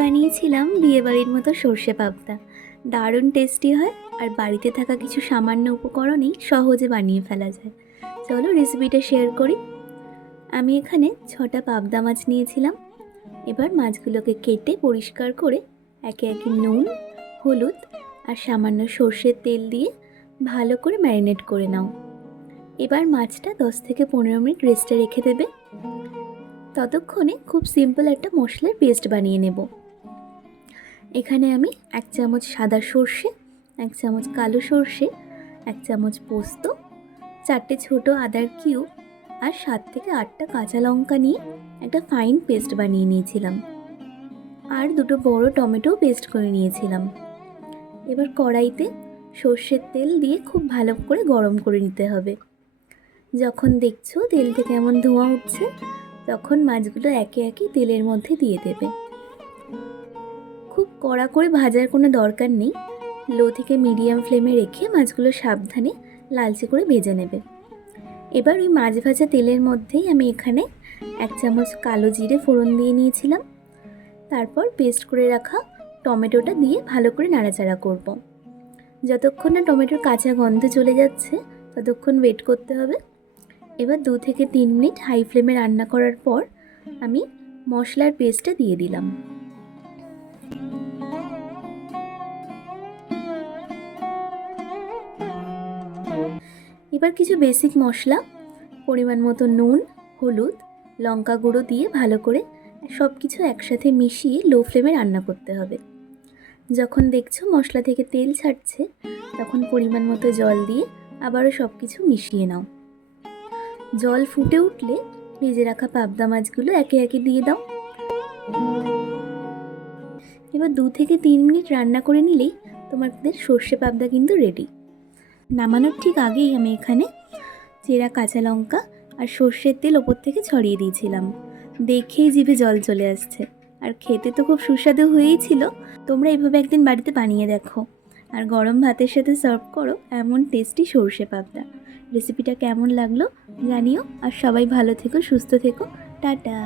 বানিয়েছিলাম বিয়েবাড়ির মতো সর্ষে পাবদা। দারুণ টেস্টি হয় আর বাড়িতে থাকা কিছু সামান্য উপকরণেই সহজে বানিয়ে ফেলা যায়। চলো রেসিপিটা শেয়ার করি। আমি এখানে 6টা পাবদা মাছ নিয়েছিলাম। এবার মাছগুলোকে কেটে পরিষ্কার করে একে একে নুন, হলুদ আর সামান্য সর্ষের তেল দিয়ে ভালো করে ম্যারিনেট করে নাও। এবার মাছটা 10 থেকে 15 মিনিট রেস্টে রেখে দেবে। ততক্ষণে খুব সিম্পল একটা মশলার পেস্ট বানিয়ে নেব। এখানে আমি 1 চামচ সাদা সর্ষে, 1 চামচ কালো সর্ষে, 1 চামচ পোস্ত, 4টে ছোট আদার কিউব আর 7 থেকে 8টা কাঁচা লঙ্কা নিয়ে একটা ফাইন পেস্ট বানিয়ে নিয়েছিলাম। আর 2টো বড় টমেটো পেস্ট করে নিয়েছিলাম। এবার কড়াইতে সর্ষের তেল দিয়ে খুব ভালো করে গরম করে নিতে হবে। যখন দেখছো তেল থেকে এমন ধোঁয়া উঠছে, তখন মাছগুলো একে একে তেলের মধ্যে দিয়ে দেবে। খুব কড়া করে ভাজার কোনো দরকার নেই। লো থেকে মিডিয়াম ফ্লেমে রেখে মাছগুলো সাবধানে লালচে করে ভেজে নেবে। এবার ওই মাছ ভাজা তেলের মধ্যেই আমি এখানে 1 চামচ কালো জিরে ফোড়ন দিয়ে নিয়েছিলাম। তারপর পেস্ট করে রাখা টমেটোটা দিয়ে ভালো করে নাড়াচাড়া করব। যতক্ষণ না টমেটোর কাঁচা গন্ধ চলে যাচ্ছে ততক্ষণ ওয়েট করতে হবে। এবার 2 থেকে 3 মিনিট হাই ফ্লেমে রান্না করার পর আমি মশলার পেস্টটা দিয়ে দিলাম। এবার কিছু বেসিক মশলা, পরিমাণ মতো নুন, হলুদ, লঙ্কা গুঁড়ো দিয়ে ভালো করে সব কিছু একসাথে মিশিয়ে লো ফ্লেমে রান্না করতে হবে। যখন দেখছো মশলা থেকে তেল ছাড়ছে, তখন পরিমাণ মতো জল দিয়ে আবারও সব কিছু মিশিয়ে নাও। জল ফুটে উঠলে ভেজে রাখা পাবদা মাছগুলো একে একে দিয়ে দাও। এবার 2 থেকে 3 মিনিট রান্না করে নিলেই তোমাদের সর্ষে পাবদা কিন্তু রেডি। নামানোর ঠিক আগেই আমি এখানে চেরা কাঁচা লঙ্কা আর সর্ষের তেল ওপর থেকে ছড়িয়ে দিয়েছিলাম। দেখেই জিভে জল চলে আসছে, আর খেতে তো খুব সুস্বাদু হয়েই ছিল। তোমরা এইভাবে একদিন বাড়িতে বানিয়ে দেখো আর গরম ভাতের সাথে সার্ভ করো এমন টেস্টি সর্ষে পাবদা। রেসিপিটা কেমন লাগলো জানিও, আর সবাই ভালো থেকো, সুস্থ থেকো। টাটা।